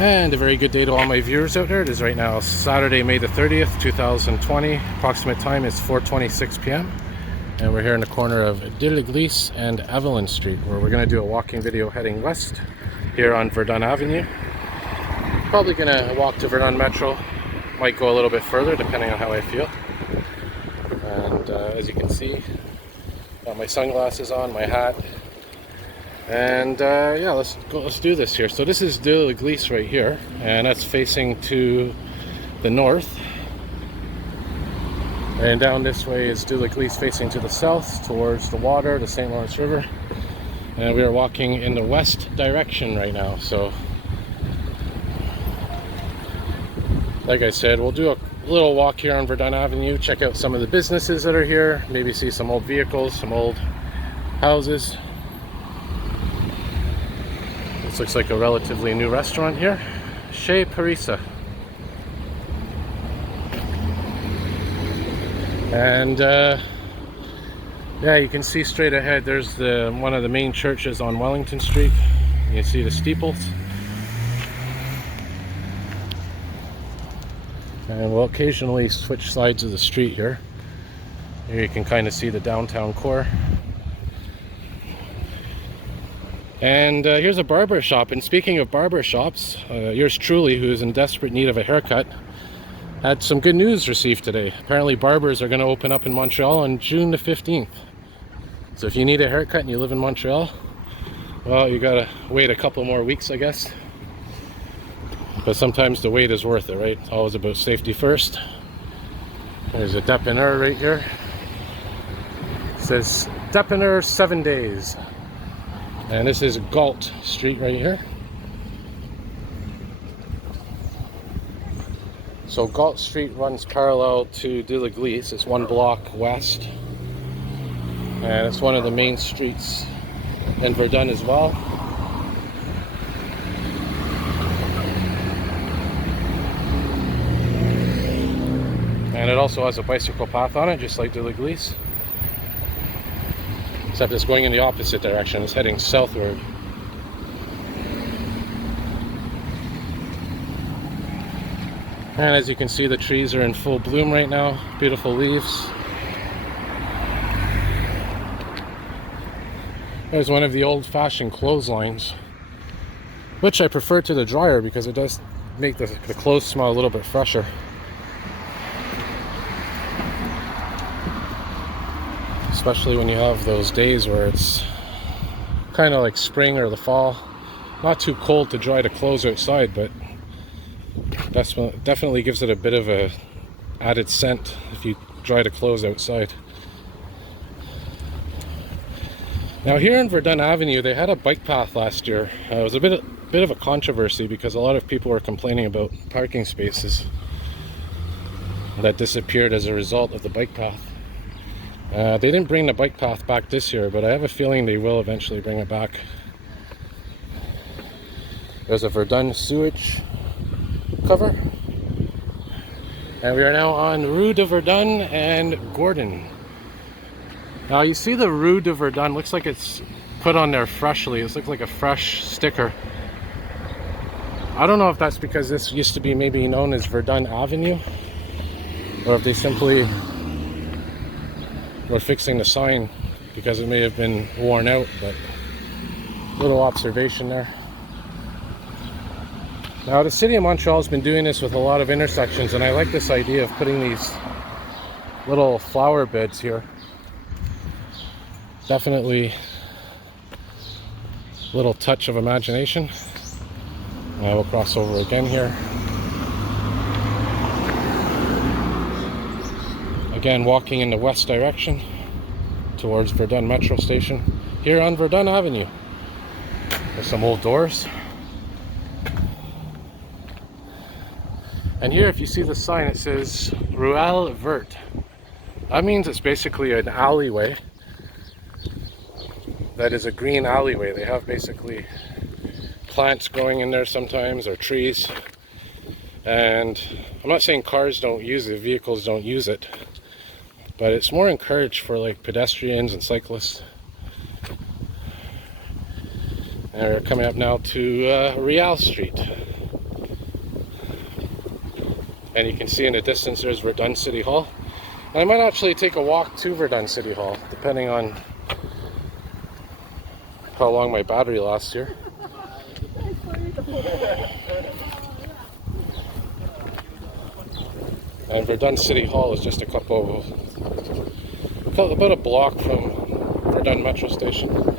And a very good day to all my viewers out there. It is right now Saturday, May the 30th, 2020. Approximate time is 4:26 p.m. And we're here in the corner of De l'Église and Evelyn Street, where we're going to do a walking video heading west here on Verdun Avenue. Probably going to walk to Verdun Metro. Might go a little bit further depending on how I feel. And as you can see, got my sunglasses on, my hat. And yeah, let's do this here. So this is De l'Église right here, and that's facing to the north. And down this way is De l'Église facing to the south towards the water, the St. Lawrence River. And we are walking in the west direction right now. So like I said, we'll do a little walk here on Verdun Avenue, check out some of the businesses that are here, maybe see some old vehicles, some old houses. This looks like a relatively new restaurant here, Chez Parisa. And yeah, you can see straight ahead there's one of the main churches on Wellington Street. You can see the steeples. And we'll occasionally switch sides of the street here. Here you can kind of see the downtown core. And here's a barber shop. And speaking of barber shops, yours truly, who is in desperate need of a haircut, had some good news received today. Apparently barbers are going to open up in Montreal on June the 15th. So if you need a haircut and you live in Montreal, well, you gotta wait a couple more weeks, I guess. But sometimes the wait is worth it, right? It's always about safety first. There's a dépanneur right here. It says dépanneur 7 days. And this is Galt Street right here. So Galt Street runs parallel to De l'Église. It's one block west. And it's one of the main streets in Verdun as well. And it also has a bicycle path on it, just like De l'Église. Except it's going in the opposite direction. It's heading southward. And as you can see, the trees are in full bloom right now. Beautiful leaves. There's one of the old-fashioned clotheslines, which I prefer to the dryer because it does make the clothes smell a little bit fresher. Especially when you have those days where it's kind of like spring or the fall. Not too cold to dry the clothes outside, but definitely gives it a bit of a added scent if you dry the clothes outside. Now here in Verdun Avenue, they had a bike path last year. It was a bit of a controversy because a lot of people were complaining about parking spaces that disappeared as a result of the bike path. They didn't bring the bike path back this year, but I have a feeling they will eventually bring it back. There's a Verdun sewage cover. And we are now on Rue de Verdun and Gordon. Now you see the Rue de Verdun, looks like it's put on there freshly. It looks like a fresh sticker. I don't know if that's because this used to be maybe known as Verdun Avenue, or if they simply were fixing the sign because it may have been worn out, but little observation there. Now the city of Montreal has been doing this with a lot of intersections, and I like this idea of putting these little flower beds here. Definitely a little touch of imagination. I will cross over again here. Again, walking in the west direction towards Verdun Metro Station here on Verdun Avenue. There's some old doors. And here, if you see the sign, it says Ruelle Verte. That means it's basically an alleyway that is a green alleyway. They have basically plants growing in there sometimes, or trees. And I'm not saying cars don't use it, vehicles don't use it, but it's more encouraged for like pedestrians and cyclists. And we're coming up now to Rial Street. And you can see in the distance there's Verdun City Hall. And I might actually take a walk to Verdun City Hall, depending on how long my battery lasts here. And Verdun City Hall is just about a block from Verdun Metro Station.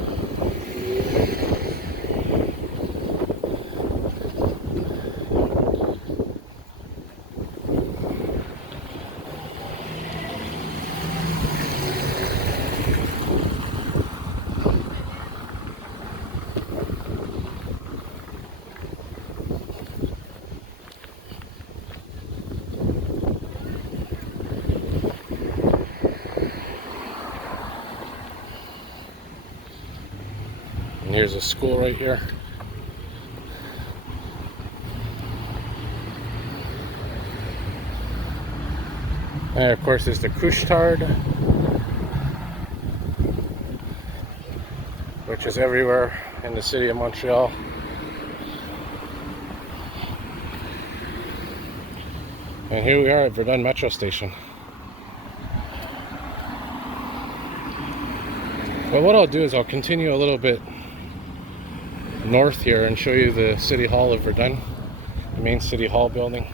And here's a school right here. And of course there's the Couche-Tard, which is everywhere in the city of Montreal. And here we are at Verdun Metro Station. But what I'll do is I'll continue a little bit north here and show you the City Hall of Verdun, the main City Hall building.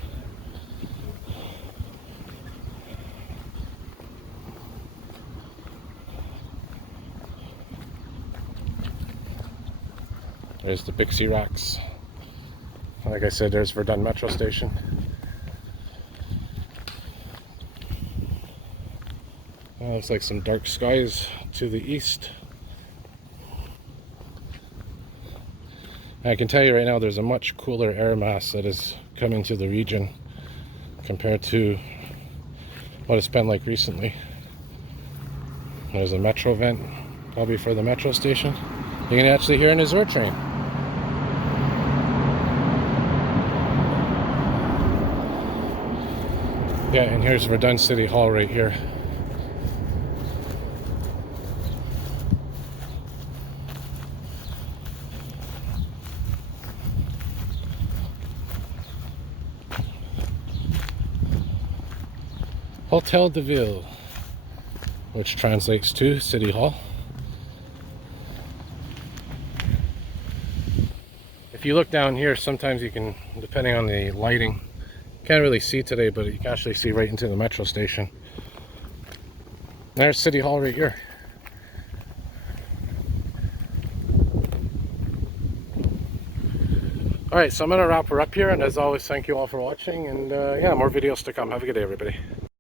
There's the Bixie racks. Like I said, there's Verdun Metro Station. Looks like some dark skies to the east. I can tell you right now there's a much cooler air mass that is coming to the region compared to what it's been like recently. There's a metro vent, probably for the metro station. You can actually hear an Azure train. Yeah, and here's Verdun City Hall right here. Hotel de Ville, which translates to City Hall. If you look down here, sometimes you can, depending on the lighting, can't really see today, but you can actually see right into the metro station. There's City Hall right here. Alright, so I'm going to wrap her up here, and as always, thank you all for watching, and yeah, more videos to come. Have a good day, everybody.